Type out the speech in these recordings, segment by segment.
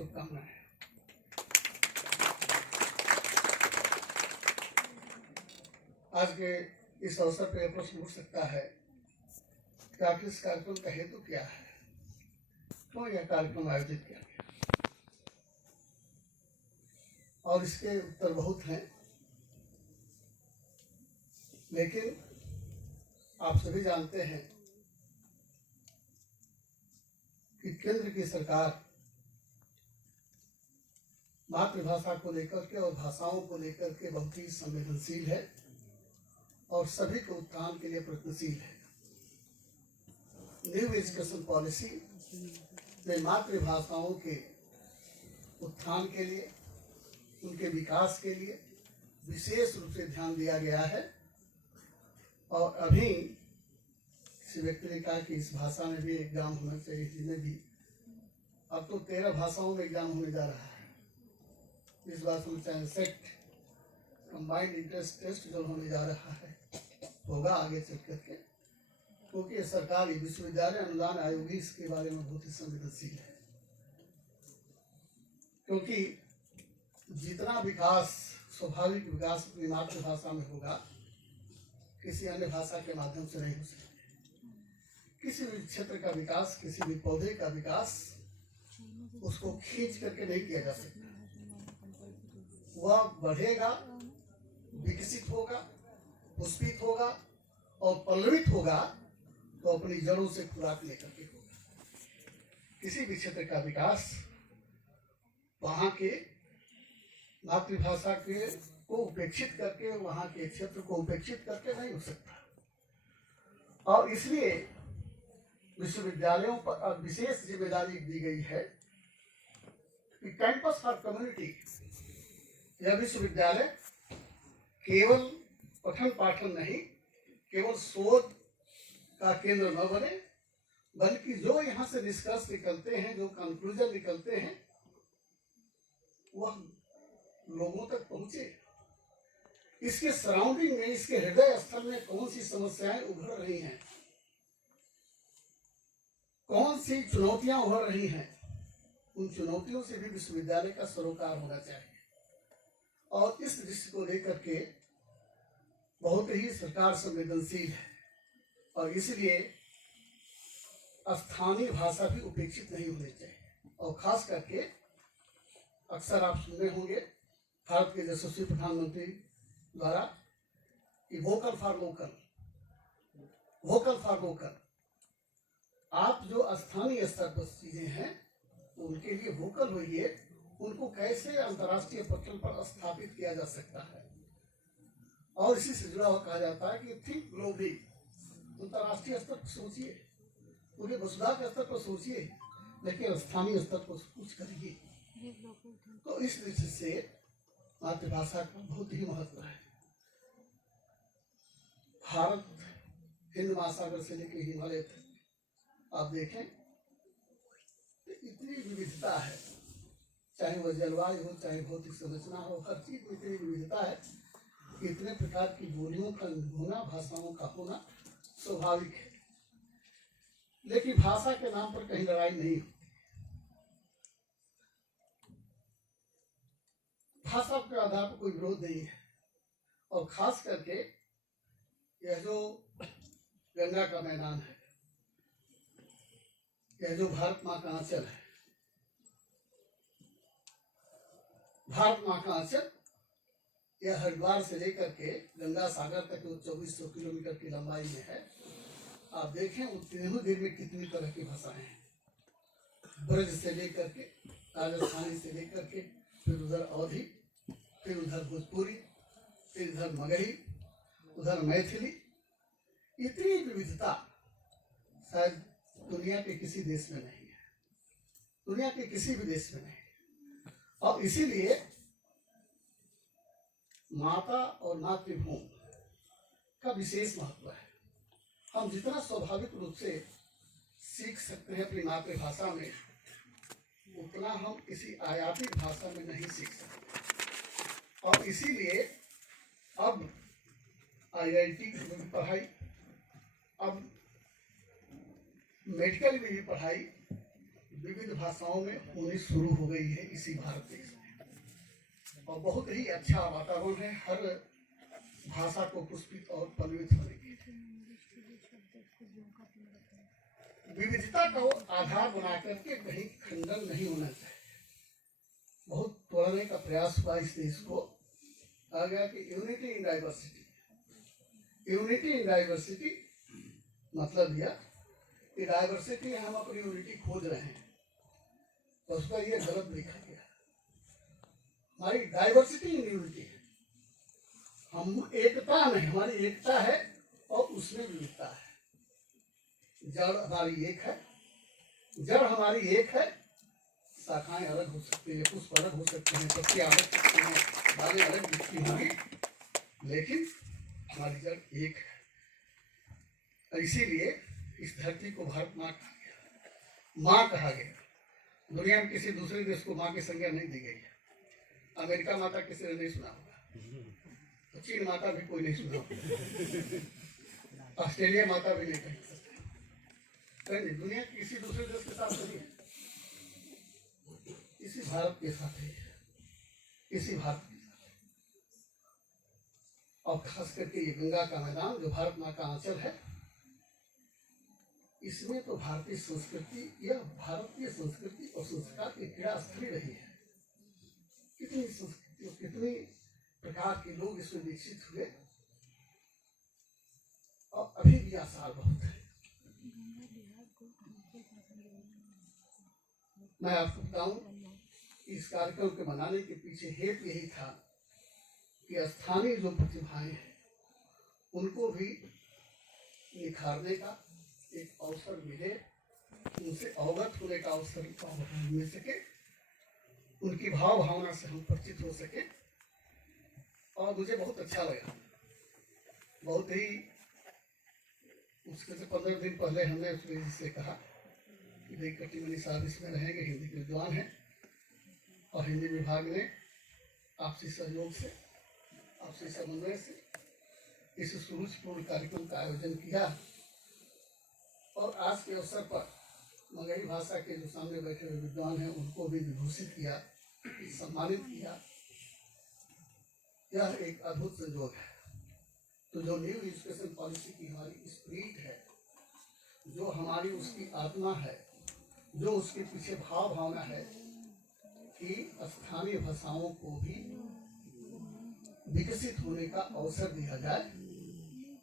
शुभकामनाएं। आज के इस अवसर पर यह प्रश्न उठ सकता है कि आखिर इस कार्यक्रम का हेतु क्या है, क्यों यह कार्यक्रम आयोजित किया गया, और इसके उत्तर बहुत हैं। लेकिन आप सभी जानते हैं कि केंद्र की सरकार मातृभाषा को लेकर के और भाषाओं को लेकर के बहुत ही संवेदनशील है और सभी के उत्थान के लिए प्रयत्नशील है। न्यू एजुकेशन पॉलिसी में मातृभाषाओं के उत्थान के लिए, उनके विकास के लिए विशेष रूप से ध्यान दिया गया है। और अभी किसी व्यक्ति ने कहा कि इस भाषा में भी एग्जाम होना चाहिए, जिसमें भी अब तो 13 भाषाओं में एग्जाम होने जा रहा है। इस बार चाहे सेट कंबाइंड इंट्रेंस टेस्ट जो होने जा रहा है होगा आगे चल करके, क्योंकि सरकारी विश्वविद्यालय अनुदान आयोग इसके बारे में बहुत ही संवेदनशील है। क्योंकि जितना विकास, स्वाभाविक विकास अपनी मातृभाषा में होगा, किसी अन्य भाषा के माध्यम से नहीं हो सकता। किसी भी क्षेत्र का विकास, किसी भी पौधे का विकास उसको खींच करके नहीं किया जा सकता। वह बढ़ेगा, विकसित होगा, पुष्पित होगा और पल्लवित होगा तो अपनी जड़ों से खुराक लेकर के होगा। किसी भी क्षेत्र का विकास वहां के मातृभाषा के को उपेक्षित करके, वहां के क्षेत्र को उपेक्षित करके नहीं हो सकता। और इसलिए विश्वविद्यालयों पर विशेष जिम्मेदारी दी गई है कि कैंपस फॉर कम्युनिटी, यह विश्वविद्यालय केवल पठन पाठन नहीं, केवल शोध का केंद्र न बने, बल्कि जो यहाँ से निष्कर्ष निकलते हैं, जो कंक्लूजन निकलते हैं, वह लोगों तक पहुंचे। इसके सराउंडिंग में, इसके हृदय स्थल में कौन सी समस्याएं उभर रही हैं, कौन सी चुनौतियां उभर रही हैं, उन चुनौतियों से भी विश्वविद्यालय का सरोकार होना चाहिए। और इस दृष्टि को लेकर के बहुत ही सरकार संवेदनशील है और इसलिए स्थानीय भाषा भी उपेक्षित नहीं होनी चाहिए। और खास करके अक्सर आप सुने होंगे भारत के यशस्वी प्रधानमंत्री द्वारा कि vocal for local, vocal for local. आप जो स्थानीय स्तर पर चीजें हैं उनके लिए वोकल होइए, उनको कैसे अंतर्राष्ट्रीय पटल पर स्थापित किया जा सकता है। और इसी से जुड़ा हुआ कहा जाता है कि थिंक ग्लोबली, अंतर्राष्ट्रीय स्तर पर सोचिए, पूरे वसुधा के स्तर पर सोचिए, लेकिन स्थानीय स्तर पर कुछ करिए। तो इस दृष्टि से मातृभाषा का बहुत ही महत्व है। भारत हिंद महासागर से लेकर हिमालय तक आप देखें तो इतनी विविधता है, चाहे वह जलवायु हो, चाहे भौतिक संरचना हो, हर चीज में इतनी विविधता है। इतने प्रकार की बोलियों का होना, भाषाओं का होना स्वाभाविक है। लेकिन भाषा के नाम पर कहीं लड़ाई नहीं होती। भाषा के आधार पर कोई विरोध नहीं है। और खास करके यह जो गंगा का मैदान है, यह जो भारत माँ का आंचल है, भारत माँ का आंचल, यह हरिद्वार से लेकर के गंगा सागर तक 2400 किलोमीटर की लंबाई में है। आप देखें उतनी देर में कितनी तरह की भाषाएं हैं, ब्रज से लेकर के, राजस्थानी से लेकर के, फिर उधर अवधी, फिर उधर भोजपुरी, फिर इधर मगही, उधर मैथिली। इतनी विविधता शायद दुनिया के किसी देश में नहीं है, दुनिया के किसी भी देश में नहीं। और इसीलिए माता और मातृभूमि का विशेष महत्व है। हम जितना स्वाभाविक रूप से सीख सकते हैं अपनी मातृभाषा में, उतना हम किसी आयातित भाषा में नहीं सीख सकते। और इसीलिए अब IIT में भी पढ़ाई, अब मेडिकल में भी पढ़ाई विविध भाषाओं में होनी शुरू हो गई है इसी भारत देश में, और बहुत ही अच्छा वातावरण है हर भाषा को पुष्पित और पल्लवित होने के लिए। विविधता को आधार बना करके कहीं खंडन नहीं होना चाहिए। बहुत तोड़ने का प्रयास हुआ इस देश को, आ गया कि unity in diversity. Unity in diversity मतलब यह कि डाइवर्सिटी हम अपनी यूनिटी खोज रहे हैं, तो उसका ये गलत लिखा गया। हमारी डाइवर्सिटी इन यूनिटी है, हम एकता में, हमारी एकता है और उसमें विविधता है। जड़ हमारी एक है, जड़ हमारी एक है, शाखाएं अलग हो सकती है, पुष्प अलग हो सकते हैं, पत्ते अलग सकते हैं, दालें अलग दिखती होंगी, लेकिन हमारी जड़ एक है। इसीलिए इस धरती को भारत माँ कहा गया, माँ कहा गया। दुनिया में किसी दूसरे देश को माँ की संज्ञा नहीं दी गई है। अमेरिका माता किसी ने नहीं सुना होगा, तो चीन माता भी कोई नहीं सुना होगा, ऑस्ट्रेलिया माता भी नहीं कही सकते। दुनिया किसी दूसरे देश के साथ नहीं है, इसी भारत के साथ है, इसी भारत के साथ है। और खास करके ये गंगा का मैदान जो भारत माँ का आंचल है, इसमें तो भारतीय संस्कृति या भारतीय संस्कृति और संस्कार की क्रीड़ा स्थली रही है। कितनी संस्कृति और कितनी प्रकार के लोग इसमें विकसित हुए, और अभी भी आसार बहुत है। मैं आपको बताऊं, इस कार्यक्रम के मनाने के पीछे हेतु यही था कि स्थानीय जो प्रतिभाएं हैं उनको भी निखारने का एक अवसर मिले, उनसे अवगत होने का अवसर मिल सके, उनकी भाव भावना से हम परिचित हो सके। और मुझे बहुत अच्छा लगा, बहुत ही मुश्किल से 15 दिन पहले हमने उससे कहा कि भाई कटी मनी साहब इसमें रहेंगे, हिंदी के विद्वान हैं, और हिंदी विभाग ने आपसी सहयोग से, आपसी समन्वय से इस सुरुचिपूर्ण कार्यक्रम का आयोजन किया। और आज के अवसर पर मगही भाषा के जो सामने बैठे हुए विद्वान हैं उनको भी विभूषित किया, सम्मानित किया। यह एक अद्भुत संयोग है। तो जो न्यू एजुकेशन पॉलिसी की हमारी स्पिरिट है, जो हमारी उसकी आत्मा है, जो उसके पीछे भाव भावना है कि स्थानीय भाषाओं को भी विकसित होने का अवसर दिया जाए,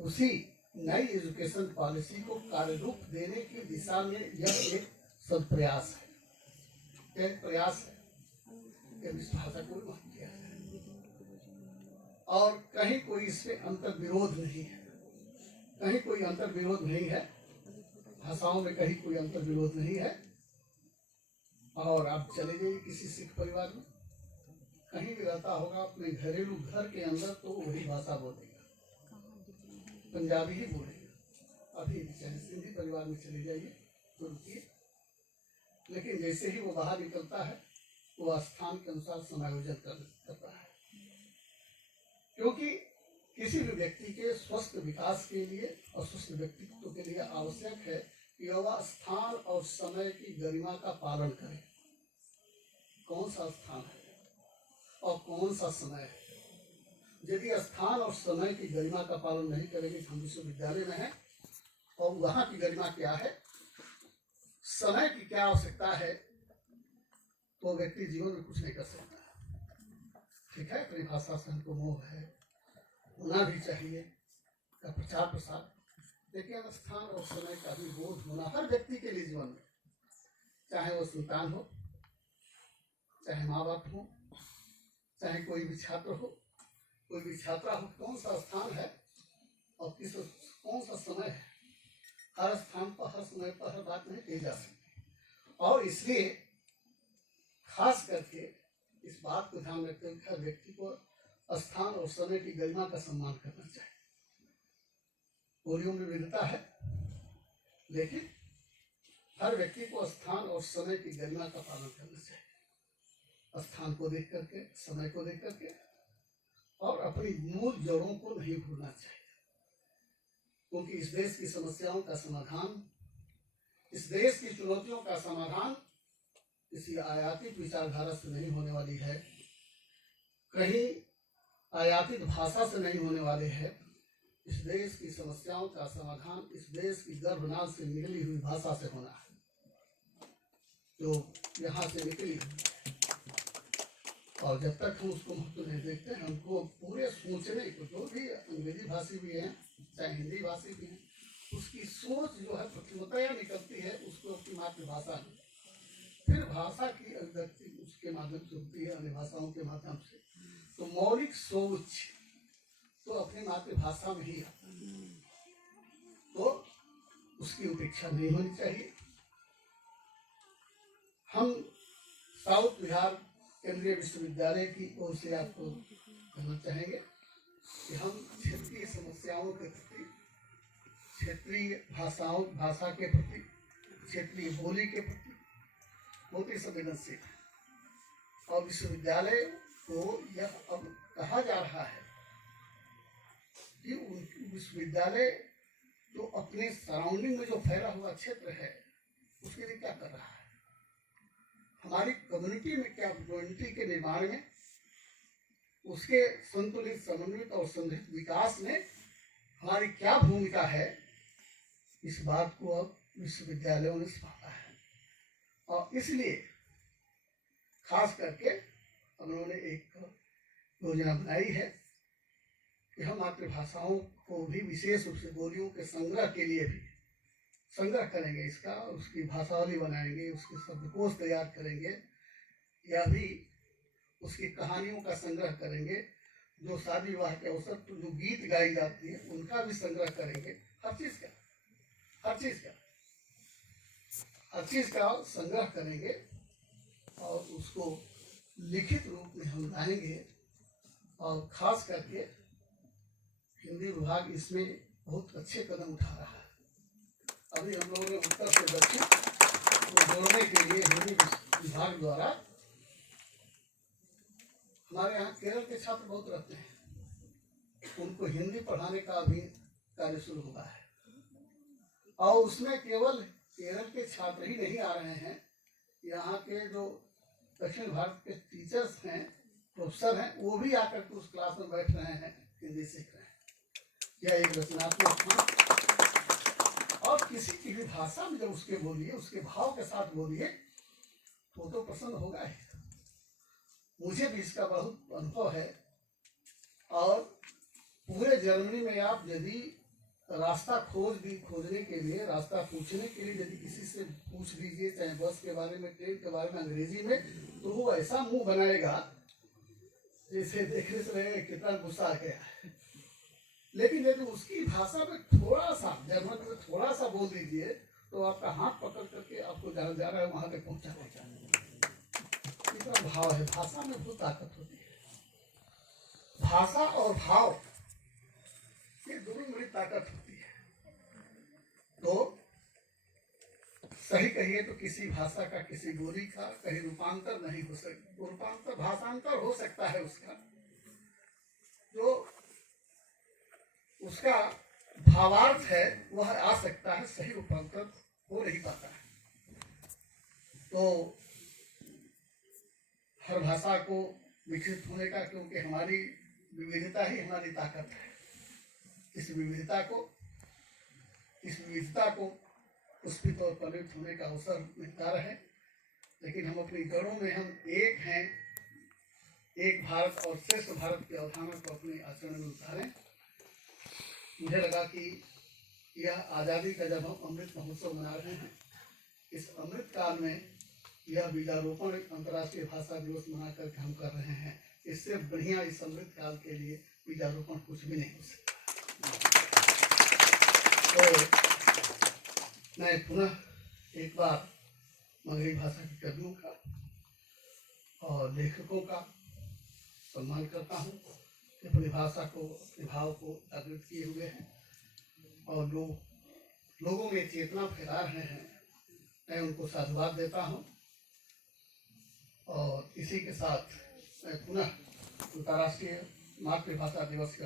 उसी नई एजुकेशन पॉलिसी को कार्य रूप देने की दिशा में यह एक सदप्रयास है, एक प्रयास है। इस भाषा को महत्व दिया है और कहीं कोई इसमें अंतर विरोध नहीं है, कहीं कोई अंतर विरोध नहीं है, भाषाओं में कहीं कोई अंतर विरोध नहीं है। और आप चले जाइए किसी सिख परिवार में, कहीं भी रहता होगा अपने घरेलू घर के अंदर, तो वही भाषा बोलेगा, पंजाबी ही बोलेगा। अभी सिंधी परिवार में चले जाइए तो रुकिए, लेकिन जैसे ही वो बाहर निकलता है वो स्थान के अनुसार समायोजन करता है, क्योंकि किसी भी व्यक्ति के स्वस्थ विकास के लिए और स्वस्थ व्यक्तित्व के लिए आवश्यक है कि वह स्थान और समय की गरिमा का पालन करे। कौन सा स्थान है और कौन सा समय है? यदि स्थान और समय की गरिमा का पालन नहीं करेंगे, हम विश्वविद्यालय में हैं और वहां की गरिमा क्या है, समय की क्या आवश्यकता है, तो व्यक्ति जीवन में कुछ नहीं कर सकता। ठीक है, अपनी भाषा से हमको मोह है, होना भी चाहिए का प्रचार प्रसार, लेकिन स्थान और समय का भी बोध होना हर व्यक्ति के लिए जीवन में, चाहे वो संतान हो, चाहे माँ बाप हो, चाहे कोई भी छात्र हो, कोई भी छात्रा हो, कौन सा स्थान है और कौन सा समय है, हर स्थान पर हर समय पर हर बात नहीं कही जा सकती। और इसलिए खास करके इस बात को ध्यान रखते हुए हर व्यक्ति को स्थान और समय की गरिमा का सम्मान करना चाहिए। बोलियों में विविधता है, लेकिन हर व्यक्ति को स्थान और समय की गरिमा का पालन करना चाहिए। स्थान को देख करके, समय को देख करके, और अपनी मूल जड़ों को नहीं भूलना चाहिए, क्योंकि इस देश की समस्याओं का समाधान, इस देश की चुनौतियों का समाधान किसी आयातित विचारधारा से नहीं होने वाली है, कहीं आयातित भाषा से नहीं होने वाले है। इस देश की समस्याओं का समाधान इस देश की गर्भनाल से निकली हुई भाषा से होना है, जो यहाँ से निकली। और जब तक हम उसको महत्व नहीं देखते, हमको पूरे सोचने को, जो भी अंग्रेजी भाषी भी हैं चाहे हिंदी भाषी भी हैं, उसकी सोच जो है प्रतिमतया निकलती है उसको अपनी मातृभाषा में, फिर भाषा की अभिव्यक्ति उसके माध्यम से होती है, अन्य भाषाओं के माध्यम से। तो मौलिक सोच तो अपनी मातृभाषा में ही आता है, तो उसकी उपेक्षा नहीं होनी चाहिए। हम साउथ बिहार केंद्रीय विश्वविद्यालय की ओर से आपको कहना चाहेंगे कि हम क्षेत्रीय समस्याओं के प्रति, क्षेत्रीय भाषा के प्रति, क्षेत्रीय बोली के प्रति बहुत ही संवेदनशील है। और विश्वविद्यालय को यह अब कहा जा रहा है कि विश्वविद्यालय जो अपने सराउंडिंग में जो फैला हुआ क्षेत्र है उसके लिए क्या कर रहा है, हमारी कम्युनिटी में क्या कम्युनिटी के निर्माण में, उसके संतुलित, समन्वित और समृद्ध विकास में हमारी क्या भूमिका है, इस बात को अब विश्वविद्यालयों ने संभाला है। और इसलिए खास करके उन्होंने एक योजना बनाई है कि हम मातृभाषाओं को भी विशेष रूप से बोलियों के संग्रह के लिए भी संग्रह करेंगे, इसका उसकी भाषावली बनाएंगे, उसके शब्दकोश तैयार करेंगे, या भी उसकी कहानियों का संग्रह करेंगे, जो शादी विवाह के अवसर पर जो गीत गाई जाती है उनका भी संग्रह करेंगे। हर चीज का संग्रह करेंगे और उसको लिखित रूप में हम लाएंगे। और खास करके हिंदी विभाग इसमें बहुत अच्छे कदम उठा रहा है। अभी हम लोगों ने उत्तर से दक्षिण को जोड़ने के लिए हिंदी विभाग द्वारा, हमारे यहाँ केरल के छात्र बहुत रहते हैं, उनको हिंदी पढ़ाने का भी कार्य शुरू हुआ है। और उसमें केवल केरल के छात्र ही नहीं आ रहे हैं, यहाँ के जो दक्षिण भारत के टीचर्स हैं, प्रोफेसर हैं, वो भी आकर के उस क्लास में बैठ रहे हैं, हिंदी सीख रहे हैं। यह एक रचनात्मक था। और किसी की भी भाषा में जब उसके बोलिए, उसके भाव के साथ बोलिए, तो पसंद होगा ही। मुझे भी इसका बहुत अनुभव है। और पूरे जर्मनी में आप यदि रास्ता खोजने के लिए, रास्ता पूछने के लिए यदि किसी से पूछ लीजिए, चाहे बस के बारे में, ट्रेन के बारे में अंग्रेजी में, तो वो ऐसा मुंह बनाएगा जैसे देखने से लगेगा कितना गुस्सा आ गया है। लेकिन यदि उसकी भाषा में थोड़ा सा, जर्मन में थोड़ा सा बोल दीजिए, तो आपका हाथ पकड़ करके आपको जहाँ जा रहा है वहां तक पहुंचा देगा। इतना भाव है, भाषा में बहुत ताकत होती है। भाषा और भाव ये दोनों बड़ी ताकत होती है। तो सही कहिए तो किसी भाषा का, किसी बोली का कहीं रूपांतर नहीं हो सकता। रूपांतर, भाषांतर हो सकता है उसका, जो उसका भावार्थ है वह आ सकता है, सही रूपांतर हो नहीं पाता है। तो हर भाषा को विकसित होने का, क्योंकि हमारी विविधता ही हमारी ताकत है। इस विविधता को पुष्पित और परिणत होने का अवसर मिलता रहे। लेकिन हम अपनी जड़ों में हम एक हैं, एक भारत और श्रेष्ठ भारत की अवधारणा को अपने आचरण में उतारें। मुझे लगा कि यह आज़ादी का जब हम अमृत महोत्सव मना रहे हैं, इस अमृत काल में यह बीजारोपण अंतर्राष्ट्रीय भाषा दिवस मना करके हम कर रहे हैं। इससे बढ़िया इस अमृत काल के लिए बीजारोपण कुछ भी नहीं हो सकता। तो मैं पुनः एक बार मंगली भाषा के कवियों का और लेखकों का सम्मान करता हूँ कि अपनी भाषा को, अपने भाव को जागृत किए हुए हैं और लोगों में चेतना फैला रहे हैं। मैं उनको साधुवाद देता हूँ। और इसी के साथ मैं पुनः अंतर्राष्ट्रीय मातृभाषा दिवस के